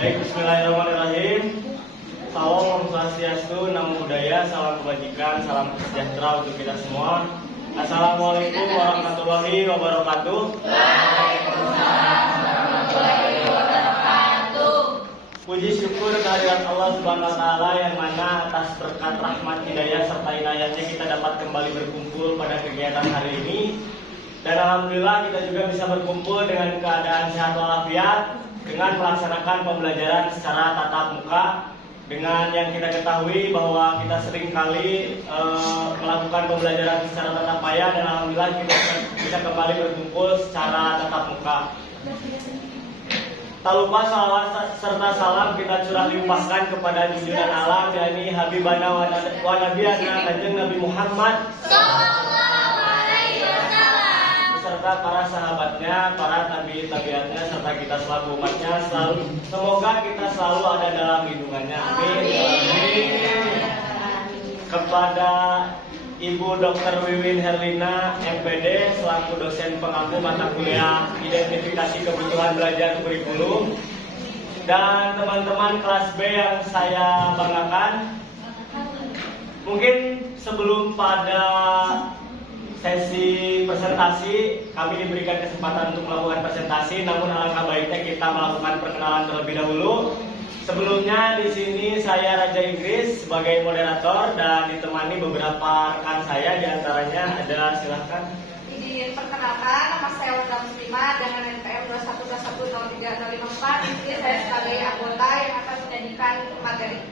Baik, bismillahirrahmanirrahim. Salam Om Swastiastu, Namo Buddhaya, salam kebajikan, salam sejahtera untuk kita semua. Assalamualaikum warahmatullahi wabarakatuh. Waalaikumsalam warahmatullahi wabarakatuh. Puji syukur kehadirat Allah Subhanahu wa taala yang mana atas berkat rahmat hidayah serta inayahnya kita dapat kembali berkumpul pada kegiatan hari ini. Dan alhamdulillah kita juga bisa berkumpul dengan keadaan sehat walafiat dengan melaksanakan pembelajaran secara tatap muka. Dengan yang kita ketahui bahwa kita sering kali melakukan pembelajaran secara tatap maya, dan alhamdulillah kita bisa kembali berkumpul secara tatap muka. Tak lupa salawat serta salam kita curah limpahkan kepada junjungan alam, yakni Habibana wa Nabiyana Kanjeng Nabi Muhammad serta para sahabatnya, para tabi'atnya, serta kita selaku umatnya. Semoga kita selalu ada dalam lindungannya. Amin. Kepada Ibu Dr. Wiwin Herlina, MPD, selaku dosen pengampu mata kuliah Identifikasi Kebutuhan Belajar Kurikulum, dan teman-teman kelas B yang saya banggakan. Mungkin sebelum pada sesi presentasi, kami diberikan kesempatan untuk melakukan presentasi, namun alangkah baiknya kita melakukan perkenalan terlebih dahulu. Sebelumnya di sini saya Raja Inggris sebagai moderator dan ditemani beberapa rekan saya, diantaranya ada, silahkan. Izin perkenalkan, nama saya Wanda Muslimah dengan NPM 2110354. Ini saya sebagai anggota yang akan menyajikan materi.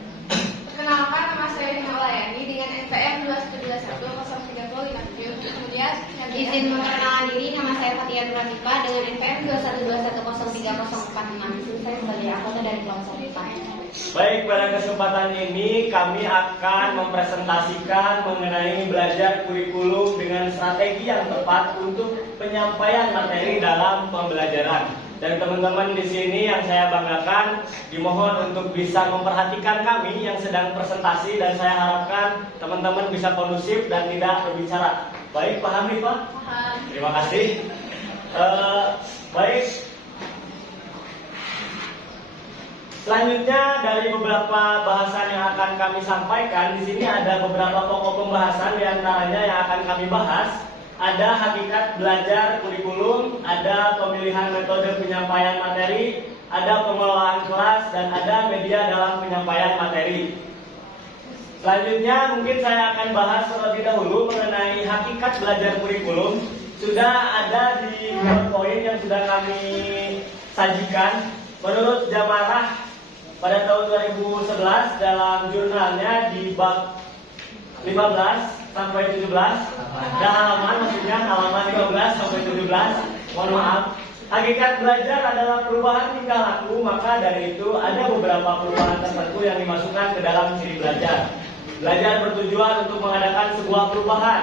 Perkenalkan, nama saya Nina Layani dengan NPM 212103057. Kemudian izin memperkenalkan diri, nama saya Fatia Nuranifa dengan NPM 212103046. Saya sebagai anggota dari kelompok 4. Baik, pada kesempatan ini kami akan mempresentasikan mengenai belajar kurikulum dengan strategi yang tepat untuk penyampaian materi dalam pembelajaran. Dan teman-teman di sini yang saya banggakan, dimohon untuk bisa memperhatikan kami yang sedang presentasi, dan saya harapkan teman-teman bisa kondusif dan tidak berbicara. Baik, paham nih Pak? Paham. Terima kasih. Baik. Selanjutnya dari beberapa bahasan yang akan kami sampaikan, di sini ada beberapa pokok pembahasan, diantaranya yang akan kami bahas. Ada hakikat belajar kurikulum, ada pemilihan metode penyampaian materi, ada pengelolaan kelas, dan ada media dalam penyampaian materi. Selanjutnya mungkin saya akan bahas terlebih dahulu mengenai hakikat belajar kurikulum. Sudah ada di poin yang sudah kami sajikan. Menurut Jamarah pada tahun 2011 dalam jurnalnya di bab 15 sampai 17, dan halaman 15 sampai 17. Mohon maaf. Hakikat belajar adalah perubahan tingkah laku, maka dari itu ada beberapa perubahan tertentu yang dimasukkan ke dalam ciri belajar. Belajar bertujuan untuk mengadakan sebuah perubahan.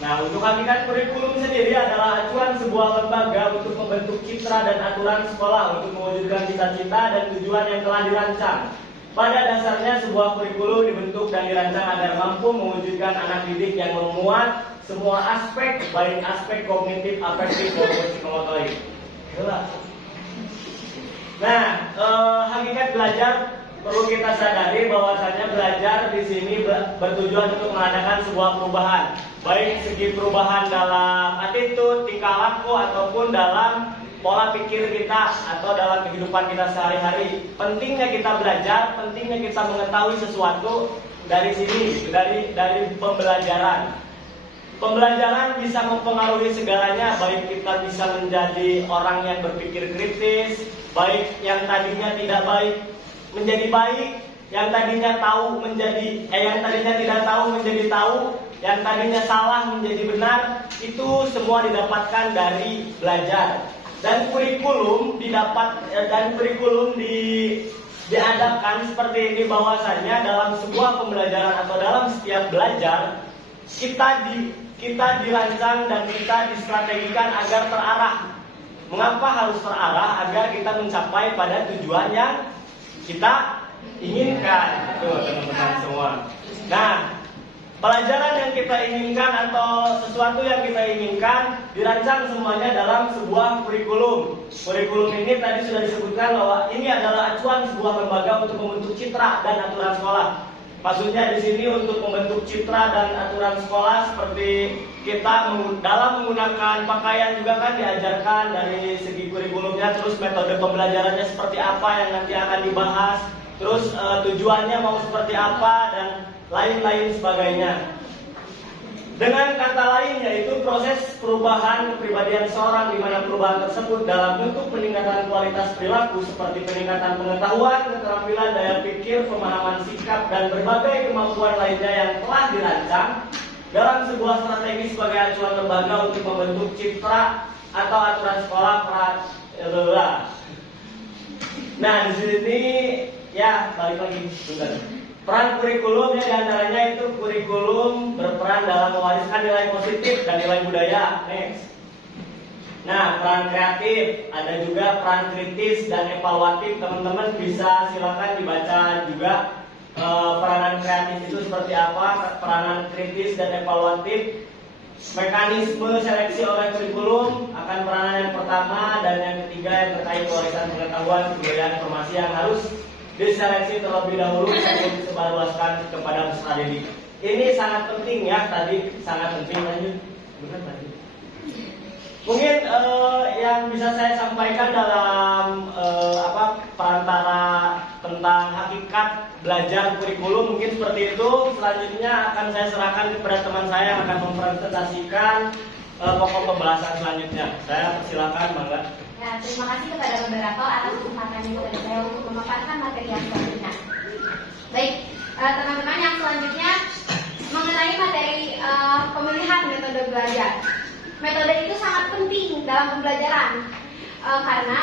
Nah, untuk hakikat kurikulum sendiri adalah acuan sebuah lembaga untuk membentuk citra dan aturan sekolah untuk mewujudkan cita-cita dan tujuan yang telah dirancang. Pada dasarnya sebuah kurikulum dibentuk dan dirancang agar mampu mewujudkan anak didik yang memuat semua aspek, baik aspek kognitif, afektif, maupun psikomotorik. Nah, hakikat belajar perlu kita sadari bahwasanya belajar di sini bertujuan untuk mengadakan sebuah perubahan, baik segi perubahan dalam attitude, tingkah laku, ataupun dalam pola pikir kita atau dalam kehidupan kita sehari-hari. Pentingnya kita belajar, pentingnya kita mengetahui sesuatu dari sini, dari pembelajaran. Pembelajaran bisa mempengaruhi segalanya, baik kita bisa menjadi orang yang berpikir kritis, baik yang tadinya tidak baik menjadi baik, yang tadinya tahu menjadi yang tadinya tidak tahu menjadi tahu, yang tadinya salah menjadi benar. Itu semua didapatkan dari belajar. Dan kurikulum diadakan seperti ini, bahwasanya dalam sebuah pembelajaran atau dalam setiap belajar kita dirancang dan kita distrategikan agar terarah. Mengapa harus terarah? Agar kita mencapai pada tujuan yang kita inginkan. Tuh, teman-teman semua. Nah, pelajaran yang kita inginkan atau sesuatu yang kita inginkan dirancang semuanya dalam sebuah kurikulum. Kurikulum ini tadi sudah disebutkan bahwa ini adalah acuan sebuah lembaga untuk membentuk citra dan aturan sekolah. Maksudnya di sini untuk membentuk citra dan aturan sekolah seperti kita dalam menggunakan pakaian juga kan diajarkan dari segi kurikulumnya, terus metode pembelajarannya seperti apa yang nanti akan dibahas, terus tujuannya mau seperti apa dan lain-lain sebagainya. Dengan kata lain yaitu proses perubahan kepribadian seorang, di mana perubahan tersebut dalam bentuk peningkatan kualitas perilaku seperti peningkatan pengetahuan, keterampilan, daya pikir, pemahaman sikap, dan berbagai kemampuan lainnya yang telah dirancang dalam sebuah strategi sebagai acuan lembaga untuk membentuk citra atau aturan sekolah Nah, di sini ya balik lagi bentar. Peran kurikulum ya diantaranya itu kurikulum berperan dalam mewariskan nilai positif dan nilai budaya. Next. Nah, peran kreatif, ada juga peran kritis dan evaluatif. Teman-teman bisa silakan dibaca juga peranan kreatif itu seperti apa, peranan kritis dan evaluatif. Mekanisme seleksi oleh kurikulum akan peranan yang pertama dan yang ketiga yang terkait warisan pengetahuan, kebudayaan, informasi yang harus diseleksi terlebih dahulu sebelum disebarluaskan kepada peserta didik. Ini sangat penting ya, tadi sangat penting. Lanjut. Benar tadi. Mungkin yang bisa saya sampaikan dalam perantara tentang hakikat belajar kurikulum mungkin seperti itu. Selanjutnya akan saya serahkan kepada teman saya yang akan mempresentasikan pokok pembahasan selanjutnya. Saya persilakan, Bangga. Nah, terima kasih kepada moderator atas kesempatan ini kepada saya untuk memaparkan materi yang selanjutnya. Baik, teman-teman, yang selanjutnya mengenai materi pemilihan metode belajar. Metode itu sangat penting dalam pembelajaran karena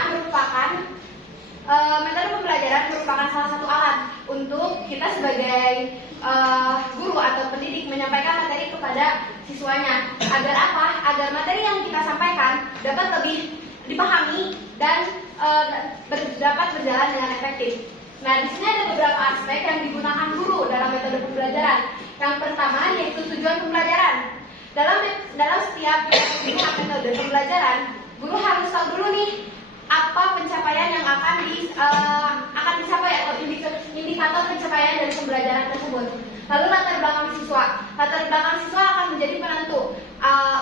metode pembelajaran merupakan salah satu alat untuk kita sebagai guru atau pendidik menyampaikan materi kepada siswanya. Agar apa? Agar materi yang kita sampaikan dapat lebih dipahami dan dapat berjalan dengan efektif. Nah, di sini ada beberapa aspek yang digunakan guru dalam metode pembelajaran. Yang pertama yaitu tujuan pembelajaran. Dalam setiap metode pembelajaran, guru harus tahu dulu nih apa pencapaian yang akan dicapai atau indikator pencapaian dari pembelajaran tersebut. Lalu latar belakang siswa akan menjadi penentu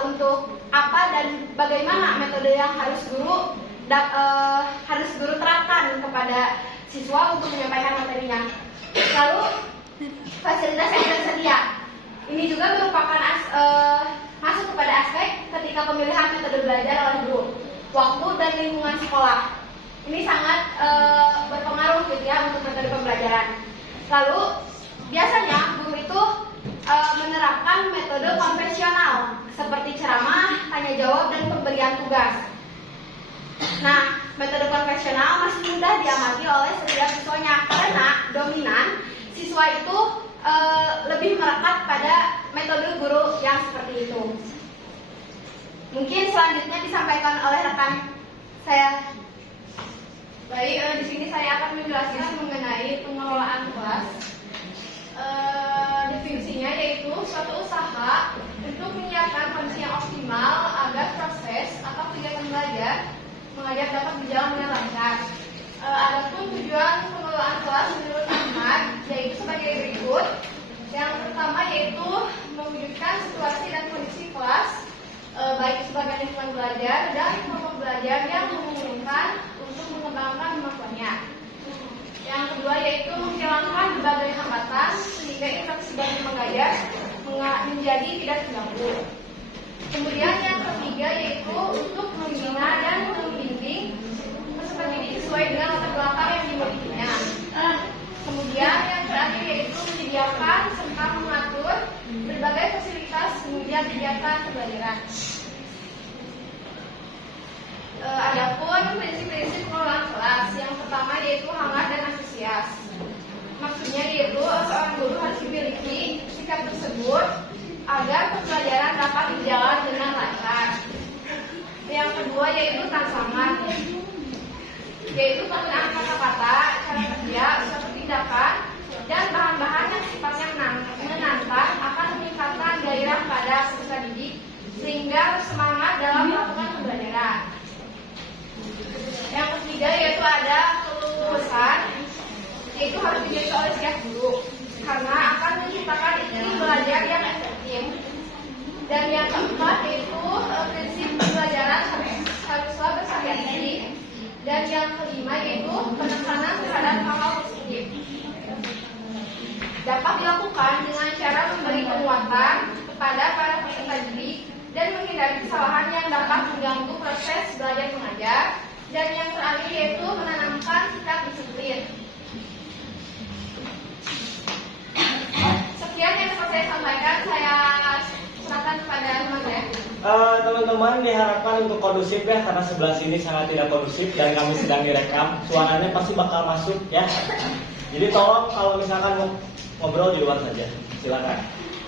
untuk apa dan bagaimana metode yang harus guru terapkan kepada siswa untuk menyampaikan materinya. Lalu fasilitas yang tersedia. Ini juga merupakan masuk kepada aspek ketika pemilihan metode belajar oleh guru. Waktu dan lingkungan sekolah. Ini sangat berpengaruh gitu ya untuk metode pembelajaran. Lalu biasanya guru itu menerapkan metode konvensional seperti ceramah, tanya jawab, dan pemberian tugas. Nah, metode konvensional masih mudah diamati oleh setiap siswanya karena dominan siswa itu lebih melekat pada metode guru yang seperti itu. Mungkin selanjutnya disampaikan oleh rekan saya. Baik, di sini saya akan menjelaskan mengenai pengelolaan kelas. Definisinya yaitu suatu usaha untuk menyiapkan kondisi yang optimal agar proses atau kegiatan mengajar dapat berjalan dengan lancar. Adapun tujuan pengelolaan kelas menurut Ahmad yaitu sebagai berikut. Yang pertama yaitu mewujudkan situasi dan kondisi kelas baik sebagai lingkungan belajar dan kelompok belajar yang memungkinkan untuk mengembangkan kemampuannya. Yang kedua yaitu menghilangkan berbagai hambatan sehingga interaksi bagi mengajar menjadi tidak terganggu. Kemudian yang ketiga yaitu untuk membina dan membimbing peserta didik sesuai dengan latar belakang yang dimilikinya. Kemudian yang terakhir yaitu menyediakan serta mengatur berbagai fasilitas kemudian kegiatan pembelajaran. Adapun prinsip-prinsip pengelolaan kelas, yang pertama yaitu hangat dan antusias. Maksudnya yaitu seorang guru harus memiliki sikap tersebut agar pembelajaran dapat berjalan dengan lancar. Yang kedua yaitu tantangan, yaitu penggunaan kata-kata, cara kerja, usaha tindakan, dan bahan-bahan yang sifatnya menantang akan agar semangat dalam melakukan pembelajaran. Yang ketiga yaitu ada kelulusan, yaitu harus dimiliki oleh setiap guru karena akan menciptakan iklim belajar yang efektif. Dan yang keempat yaitu prinsip pembelajaran haruslah bersama diri. Dan yang kelima yaitu penekanan terhadap hal-hal positif. Dapat dilakukan dengan cara memberi penguatan kepada para peserta didik dan menghindari kesalahan yang dapat mengganggu proses belajar mengajar. Dan yang terakhir yaitu menanamkan sikap disiplin. Sekian yang dapat saya sampaikan, saya serahkan kepada teman-teman. Teman-teman diharapkan untuk kondusif ya, karena sebelah sini sangat tidak kondusif dan kami sedang direkam. Suaranya pasti bakal masuk ya. Jadi tolong kalau misalkan mau ngobrol di luar saja, silakan.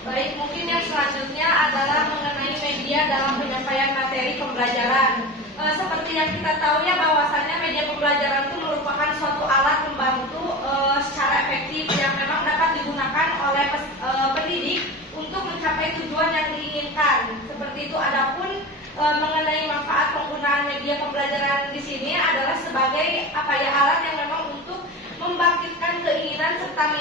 Baik, mungkin yang selanjutnya adalah mengenai media dalam penyampaian materi pembelajaran. Seperti yang kita tahu ya, bahwasannya media pembelajaran itu merupakan suatu alat pembantu secara efektif yang memang dapat digunakan oleh pendidik untuk mencapai tujuan yang diinginkan. Seperti itu. Adapun mengenai manfaat penggunaan media pembelajaran di sini adalah sebagai alat yang memang untuk membangkitkan keinginan serta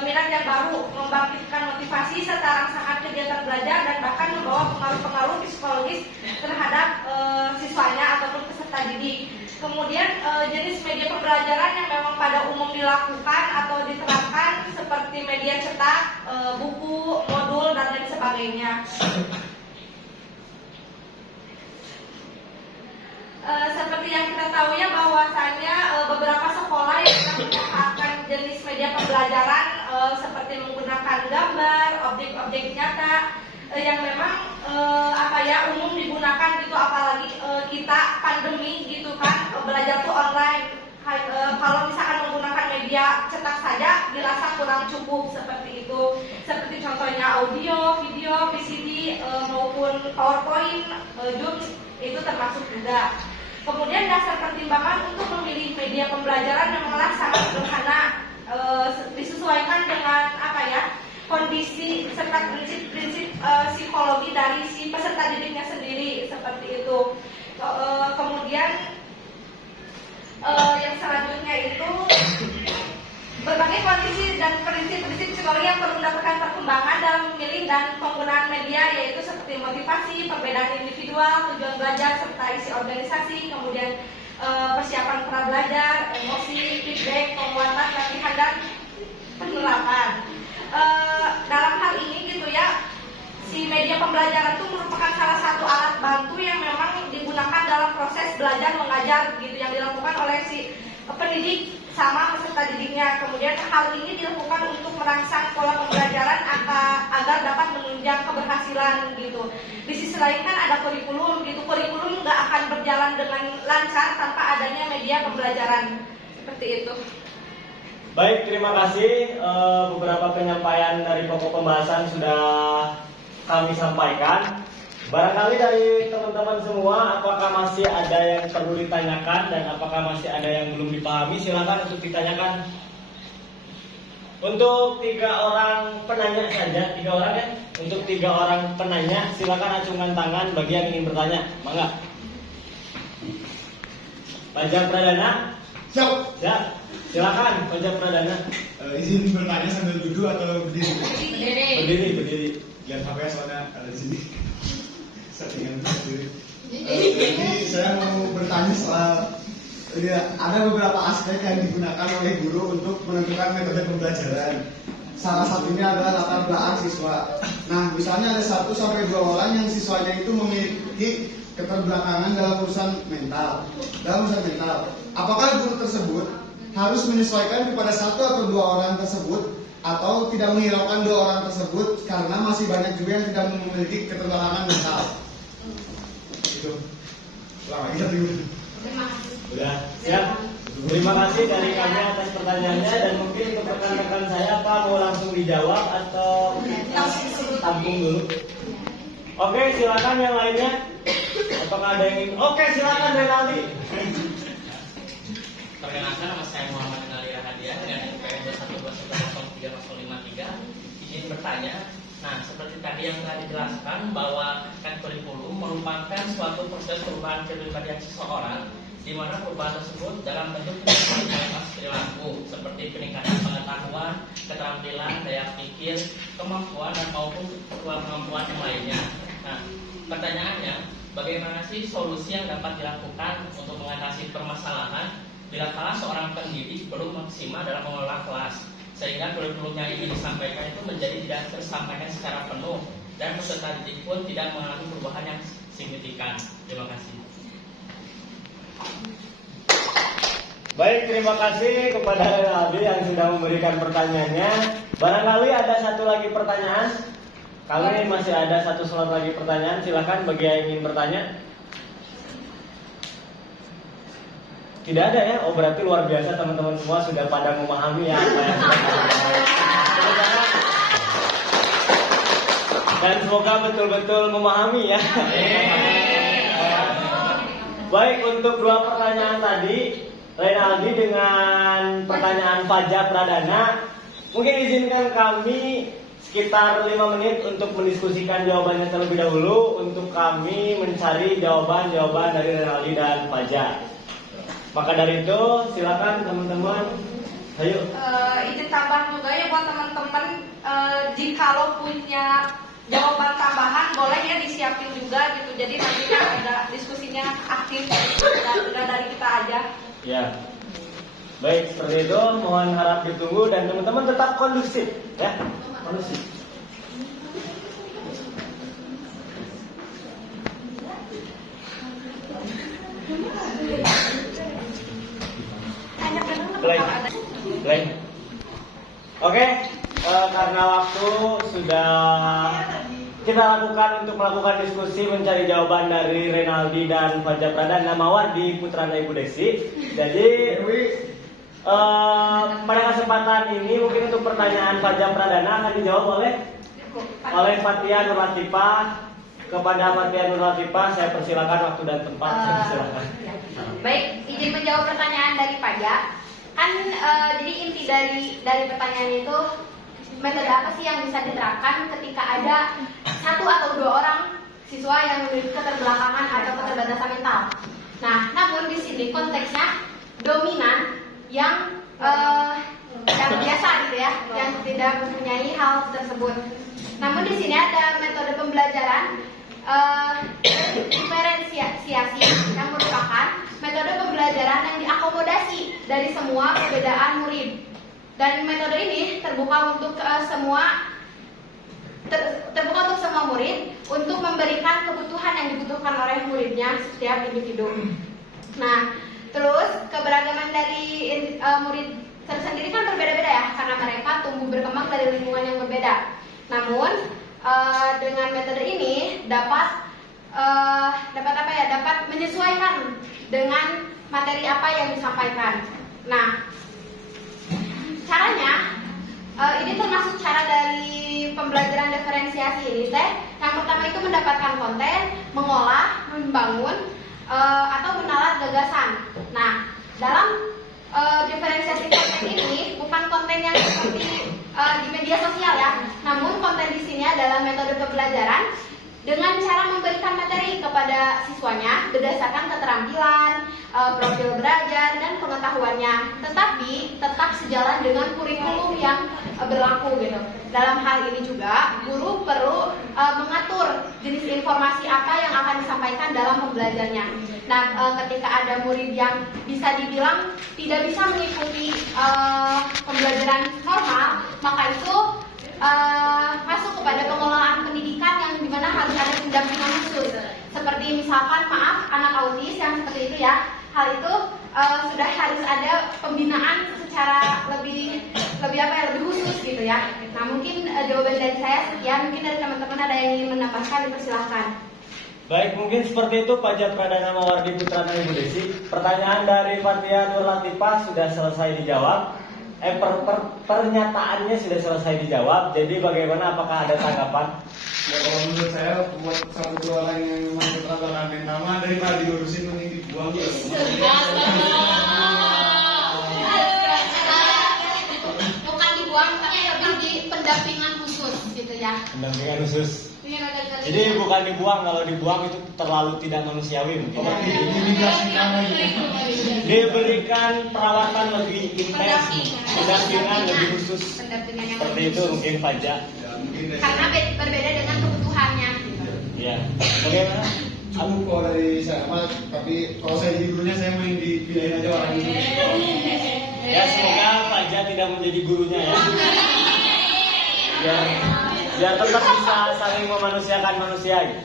minat yang baru, membangkitkan motivasi serta rangsangan kegiatan belajar dan bahkan membawa pengaruh-pengaruh psikologis terhadap siswanya ataupun peserta didik. Kemudian jenis media pembelajaran yang memang pada umum dilakukan atau diterapkan seperti media cetak, buku, modul dan lain sebagainya. Seperti yang kita tahu ya, bahwasannya beberapa sekolah yang menggunakan jenis media pembelajaran seperti menggunakan gambar, objek-objek nyata yang memang umum digunakan gitu, apalagi kita pandemi gitu kan, belajar tuh online. Kalau misalkan menggunakan media cetak saja dirasa kurang cukup seperti itu. Seperti contohnya audio, video, VCD maupun PowerPoint, Zoom itu termasuk juga. Kemudian dasar pertimbangan untuk memilih media pembelajaran yang memang sangat sederhana, disesuaikan dengan kondisi serta prinsip-prinsip psikologi dari si peserta didiknya sendiri seperti itu. Kemudian yang selanjutnya itu berbagai kondisi dan prinsip-prinsip psikologi yang perlu mendapatkan perkembangan dalam memilih dan penggunaan media, yaitu seperti motivasi, perbedaan individual, tujuan belajar serta isi organisasi, kemudian persiapan pra belajar, emosi, feedback, penguatan, latihan dan penerapan. Dalam hal ini gitu ya, si media pembelajaran itu merupakan salah satu alat bantu yang memang digunakan dalam proses belajar mengajar gitu, yang dilakukan oleh si pendidik sama peserta didiknya. Kemudian hal ini dilakukan untuk merangsang pola pembelajaran agar dapat menunjang keberhasilan gitu. Di sisi lain kan ada kurikulum gitu. Kurikulum nggak akan berjalan dengan lancar tanpa adanya media pembelajaran. Seperti itu. Baik, terima kasih. Beberapa penyampaian dari pokok pembahasan sudah kami sampaikan. Barangkali dari teman-teman semua, apakah masih ada yang perlu ditanyakan dan apakah masih ada yang belum dipahami? Silakan untuk ditanyakan. Untuk 3 orang penanya saja, 3 orang ya. Untuk 3 orang penanya, silakan acungkan tangan bagi yang ingin bertanya. Mangga. Fajar Pradana. Siap. Siap. Silakan Fajar Pradana. Izin bertanya sambil duduk atau berdiri? Berdiri. Lihat HP soalnya ada di sini. Settingan sendiri. Jadi saya mau bertanya soal ada beberapa aspek yang digunakan oleh guru untuk menentukan metode pembelajaran. Salah satunya adalah latar belakang siswa. Nah, misalnya ada 1 sampai 2 orang yang siswanya itu memiliki keterbelakangan dalam urusan mental. Apakah guru tersebut harus menyesuaikan kepada 1 atau 2 orang tersebut, atau tidak menghiraukan 2 orang tersebut karena masih banyak juga yang tidak memiliki keterbelakangan mental? Itu. Lama dulu. Sudah siap. Terima kasih dari kami atas pertanyaannya, dan mungkin untuk rekan-rekan saya apa mau langsung dijawab atau tampung dulu? Oke, silakan yang lainnya. Apakah ada yang ingin? Oke, silakan Renaldi. Perkenalkan, nama saya Muhammad Nali Rahadian dengan NPM 21203053. Izin bertanya. Nah, seperti tadi yang telah dijelaskan bahwa kan kurikulum proses perubahan kepribadian seseorang, di mana perubahan tersebut dalam bentuk kualitas perilaku seperti peningkatan pengetahuan, keterampilan, daya pikir, kemampuan dan maupun kemampuan yang lainnya. Nah, pertanyaannya, bagaimana sih solusi yang dapat dilakukan untuk mengatasi permasalahan bila kala seorang pendidik belum maksimal dalam mengelola kelas, sehingga kurikulumnya ini disampaikan itu menjadi tidak tersampaikan secara penuh dan peserta didik pun tidak mengalami perubahan yang signifikan. Terima kasih. Baik, terima kasih kepada Renaldi yang sudah memberikan pertanyaannya. Barangkali ada satu lagi pertanyaan. Kali masih ada satu slot lagi pertanyaan. Silakan bagi yang ingin bertanya. Tidak ada ya? Oh, berarti luar biasa teman-teman semua sudah pada memahami ya apa yang sudah kami. Dan semoga betul-betul memahami ya. Baik, untuk dua pertanyaan tadi, Renaldi dengan pertanyaan Fajar Pradana, mungkin izinkan kami sekitar 5 menit untuk mendiskusikan jawabannya terlebih dahulu, untuk kami mencari jawaban-jawaban dari Renaldi dan Fajar. Maka dari itu, silakan teman-teman, ayo. Izin tambah juga ya buat teman-teman, jikalau punya jawaban tambahan boleh ya disiapin juga gitu. Jadi nantinya ada diskusinya aktif udah dari kita aja. Ya. Baik, seperti itu mohon harap ditunggu dan teman-teman tetap kondusif ya. Kondusif. Play. Oke, karena waktu sudah kita lakukan untuk melakukan diskusi mencari jawaban dari Renaldi dan Fajar Pradana Mawardi putranya Ibu Desi. Jadi pada kesempatan ini mungkin untuk pertanyaan Fajar Pradana akan dijawab oleh Fatia Nur Latifah. Kepada Fatia Nur Latifah saya persilakan waktu dan tempat. Silakan. Baik, izin menjawab pertanyaan dari Fajar. Kan jadi inti dari pertanyaan itu, metode apa sih yang bisa diterapkan ketika ada 1 atau 2 orang siswa yang memiliki keterbelakangan atau keterbatasan mental. Nah, namun di sini konteksnya dominan yang biasa gitu ya, yang tidak mempunyai hal tersebut. Namun di sini ada metode pembelajaran diferensiasi yang merupakan metode pembelajaran yang diakomodasi dari semua perbedaan murid. Dan metode ini terbuka untuk semua murid untuk memberikan kebutuhan yang dibutuhkan oleh muridnya setiap individu. Nah, terus keberagaman dari murid tersendiri kan berbeda-beda ya, karena mereka tumbuh berkembang dari lingkungan yang berbeda. Namun dengan metode ini dapat menyesuaikan dengan materi apa yang disampaikan. Nah, caranya ini termasuk cara dari pembelajaran diferensiasi ini teh. Yang pertama itu mendapatkan konten, mengolah, membangun atau menalar gagasan. Nah, dalam diferensiasi konten ini bukan konten yang seperti di media sosial ya, namun konten di sini adalah metode pembelajaran dengan cara memberikan materi kepada siswanya berdasarkan keterampilan, profil belajar dan pengetahuannya, tetapi tetap sejalan dengan kurikulum yang berlaku gitu. Dalam hal ini juga guru perlu mengatur jenis informasi apa yang akan disampaikan dalam pembelajarannya. Nah, ketika ada murid yang bisa dibilang tidak bisa mengikuti pembelajaran normal, maka itu masuk kepada pengelolaan pendidikan yang dimana harus ada pendampingan khusus. Seperti misalkan anak autis yang seperti itu ya, hal itu sudah harus ada pembinaan secara lebih khusus gitu ya. Nah, mungkin jawaban dari saya sekian. Mungkin dari teman-teman ada yang ingin menambahkan, dipersilahkan. Baik, mungkin seperti itu Fajar Pradana Mawardi putranya Ibu Desi. Pertanyaan dari Fatia Nur Latifah sudah selesai dijawab. Pernyataannya sudah selesai dijawab. Jadi bagaimana, apakah ada tanggapan? Ya, kalau menurut saya buat 1-2 orang yang memang keterbelakangan nama daripada diurusin mending dibuang ya. Bukan dibuang, tapi lebih di pendampingan khusus gitu ya. Pendampingan khusus. Jadi bukan dibuang, kalau dibuang itu terlalu tidak manusiawi mungkin. Dimigrasikan lagi. Diberikan perawatan lebih intens, pendampingan lebih khusus. Pendampingan yang Seperti itu mungkin Faja. Ya, mungkin dari karena berbeda dengan kebutuhannya. Ya. Bagaimana? cukup kalau dari saya mah, tapi kalau saya jadi gurunya saya main dipilihin aja orang itu. Ya semoga Faja tidak menjadi gurunya ya. Biar tetap bisa saling memanusiakan manusia gitu.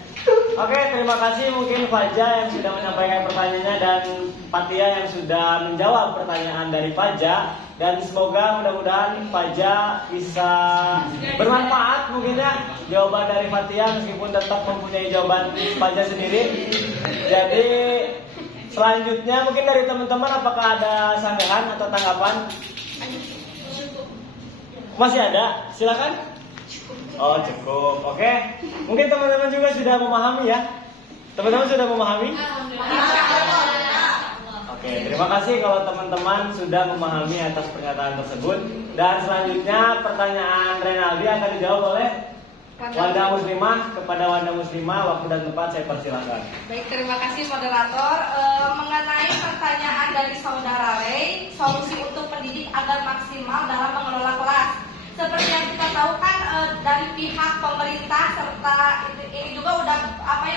Oke, terima kasih mungkin Faja yang sudah menyampaikan pertanyaannya dan Fatia yang sudah menjawab pertanyaan dari Faja. Dan semoga mudah-mudahan Faja bisa bermanfaat mungkin ya jawaban dari Fatia meskipun tetap mempunyai jawaban Faja sendiri. Jadi selanjutnya mungkin dari teman-teman apakah ada sanggahan atau tanggapan? Masih ada? Silakan. Oh cukup, oke. Mungkin teman-teman juga sudah memahami ya. Teman-teman sudah memahami? Oke, terima kasih kalau teman-teman sudah memahami atas pernyataan tersebut. Dan selanjutnya pertanyaan Renaldi akan dijawab oleh Wanda Muslimah. Kepada Wanda Muslimah, waktu dan tempat saya persilakan. Baik, terima kasih moderator. Mengenai pertanyaan dari saudara Ray, solusi untuk pendidik agar maksimal dalam mengelola kelas. Seperti yang kita tahu kan dari pihak pemerintah serta ini juga udah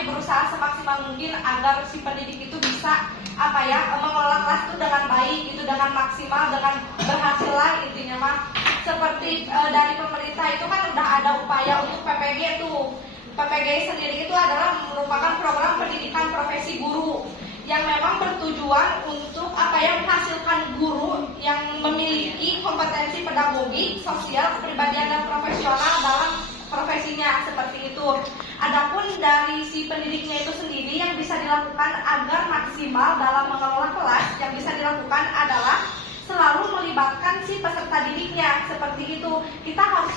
berusaha semaksimal mungkin agar si pendidik itu bisa mengelola kelas itu dengan baik, itu dengan maksimal, dengan berhasil lah intinya mah. Seperti dari pemerintah itu kan udah ada upaya untuk PPG tuh. PPG sendiri itu adalah merupakan program pendidikan profesi guru yang memang bertujuan untuk menghasilkan guru yang memiliki kompetensi pedagogik, sosial, kepribadian dan profesional dalam profesinya seperti itu. Adapun dari si pendidiknya itu sendiri yang bisa dilakukan agar maksimal dalam mengelola kelas, yang bisa dilakukan adalah selalu melibatkan si peserta didiknya seperti itu. Kita harus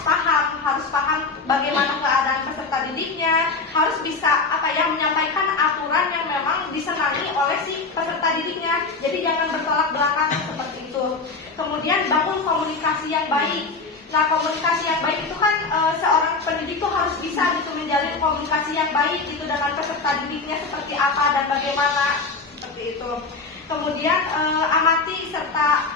paham bagaimana keadaan peserta didiknya, harus bisa menyampaikan aturan yang memang disenangi oleh si peserta didiknya. Jadi jangan bertolak belakang seperti itu. Kemudian bangun komunikasi yang baik. Nah, komunikasi yang baik itu kan seorang pendidik tuh harus bisa gitu menjalin komunikasi yang baik itu dengan peserta didiknya seperti apa dan bagaimana seperti itu. Kemudian amati serta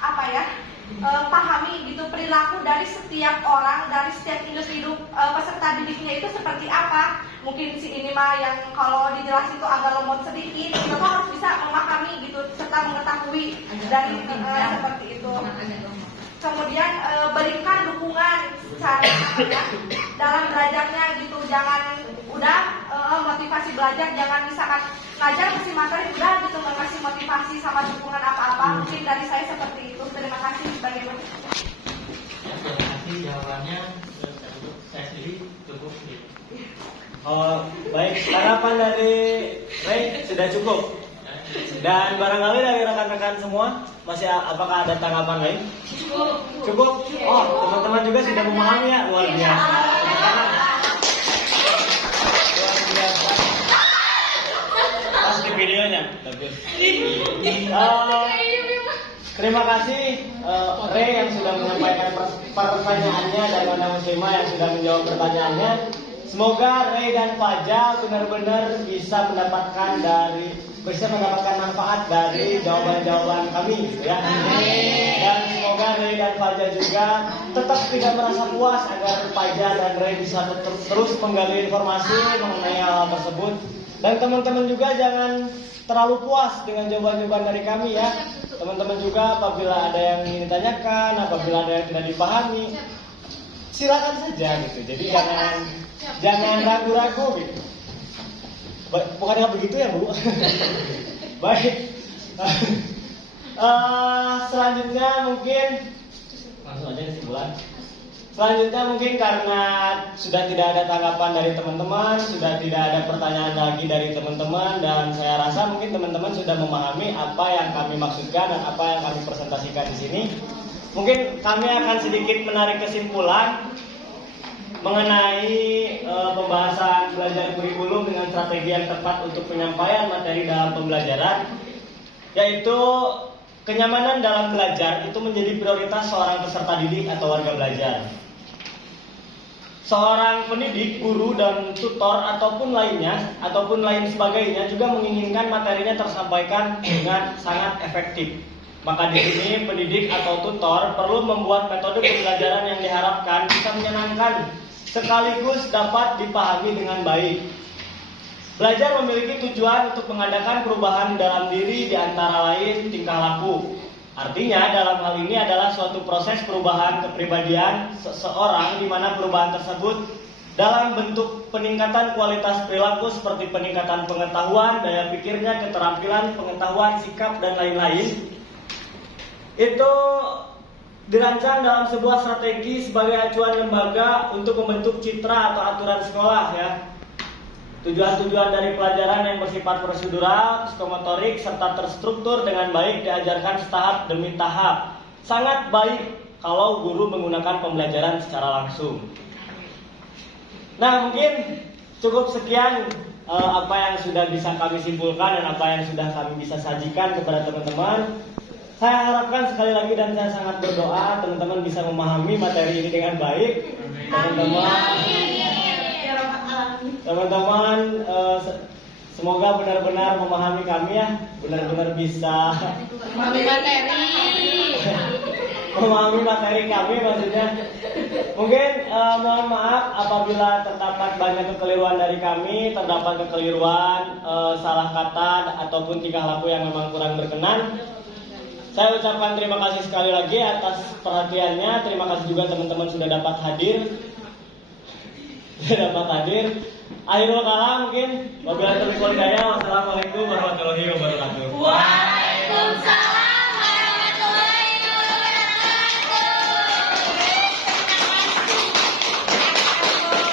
pahami gitu perilaku dari setiap orang, dari setiap individu peserta didiknya itu seperti apa. Mungkin si ini mah yang kalau dijelasin itu agak lemot sedikit, kita tuh harus bisa memahami gitu serta mengetahui dari seperti itu. Kemudian berikan dukungan secara dalam belajarnya gitu, jangan motivasi belajar, jangan misalkan ngajar kasih materi udah gitu nggak kasih motivasi sama dukungan apa-apa. Mungkin dari saya seperti itu. Terima kasih bagaimana. Terima kasih jawabannya. Saya sendiri cukup. Oh, baik, tanggapan dari Ray sudah cukup. Dan barangkali dari rekan-rekan semua masih apakah ada tanggapan lain? Cukup. Oh, teman-teman juga sudah memahami ya, luar biasa. Luar biasa. Pas di videonya. Bagus. Terima kasih Ray yang sudah menyampaikan pertanyaannya dan Wanda Muslimah yang sudah menjawab pertanyaannya. Semoga Ray dan Faja benar-benar bisa mendapatkan manfaat dari jawaban-jawaban kami, ya. Dan semoga Ray dan Faja juga tetap tidak merasa puas agar Faja dan Ray bisa terus menggali informasi mengenai hal tersebut. Dan teman-teman juga jangan terlalu puas dengan jawaban-jawaban dari kami ya. Teman-teman juga apabila ada yang ingin ditanyakan, apabila ada yang tidak dipahami, silakan saja gitu. Jadi jangan ragu-ragu gitu. Bukannya begitu ya Bu? Baik. Selanjutnya mungkin langsung aja kesimpulan. Selanjutnya mungkin karena sudah tidak ada tanggapan dari teman-teman, sudah tidak ada pertanyaan lagi dari teman-teman, dan saya rasa mungkin teman-teman sudah memahami apa yang kami maksudkan dan apa yang kami presentasikan di sini. Mungkin kami akan sedikit menarik kesimpulan mengenai pembahasan belajar kurikulum dengan strategi yang tepat untuk penyampaian materi dalam pembelajaran, yaitu kenyamanan dalam belajar itu menjadi prioritas seorang peserta didik atau warga belajar. seorang pendidik, guru dan tutor ataupun lainnya ataupun lain sebagainya juga menginginkan materinya tersampaikan dengan sangat efektif. Maka di sini pendidik atau tutor perlu membuat metode pembelajaran yang diharapkan bisa menyenangkan sekaligus dapat dipahami dengan baik. Belajar memiliki tujuan untuk mengadakan perubahan dalam diri, di antara lain tingkah laku. Artinya dalam hal ini adalah suatu proses perubahan kepribadian seseorang di mana perubahan tersebut dalam bentuk peningkatan kualitas perilaku seperti peningkatan pengetahuan, daya pikirnya, keterampilan, pengetahuan, sikap dan lain-lain. Itu dirancang dalam sebuah strategi sebagai acuan lembaga untuk membentuk citra atau aturan sekolah ya. Tujuan-tujuan dari pelajaran yang bersifat prosedural, psikomotorik, serta terstruktur dengan baik diajarkan setahap demi tahap. Sangat baik kalau guru menggunakan pembelajaran secara langsung. Nah, mungkin cukup sekian apa yang sudah bisa kami simpulkan dan apa yang sudah kami bisa sajikan kepada teman-teman. Saya harapkan sekali lagi dan saya sangat berdoa teman-teman bisa memahami materi ini dengan baik. Teman-teman semoga benar-benar memahami kami ya, benar-benar bisa memahami materi kami maksudnya. Mungkin mohon maaf apabila terdapat banyak kekeliruan dari kami, terdapat kekeliruan salah kata ataupun tingkah laku yang memang kurang berkenan. Saya ucapkan terima kasih sekali lagi atas perhatiannya. Terima kasih juga teman-teman sudah dapat hadir. Akhirul kalam mungkin wabillahi taufiq wal hidayah. Wassalamualaikum warahmatullahi wabarakatuh. Waalaikumsalam.